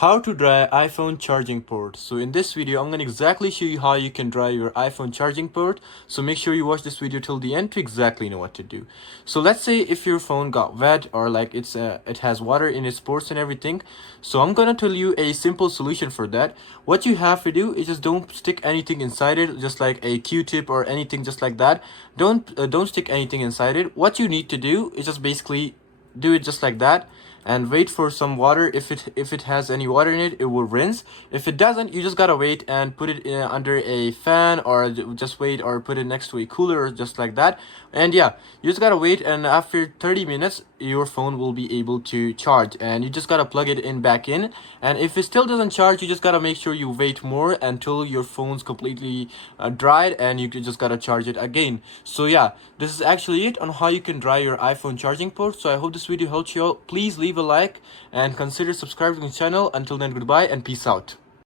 How to dry iPhone charging port. So in this video, I'm going to exactly show you how you can dry your iPhone charging port. So make sure you watch this video till the end to exactly know what to do. So let's say if your phone got wet or like it has water in its ports and everything. So I'm going to tell you a simple solution for that. What you have to do is just don't stick anything inside it, just like a Q-tip or anything just like that. Don't stick anything inside it. What you need to do is just basically do it just like that and wait for some water. If it has any water in it, it will rinse. If it doesn't, you just gotta wait and put it under a fan, or just wait or put it next to a cooler just like that. And yeah, you just gotta wait, and after 30 minutes your phone will be able to charge, and you just gotta plug it in back in. And if it still doesn't charge, you just gotta make sure you wait more until your phone's completely dried, and you just gotta charge it again. So yeah, this is actually it on how you can dry your iPhone charging port. So I hope this video helped you out. Please leave a like and consider subscribing to the channel. Until then, goodbye and peace out.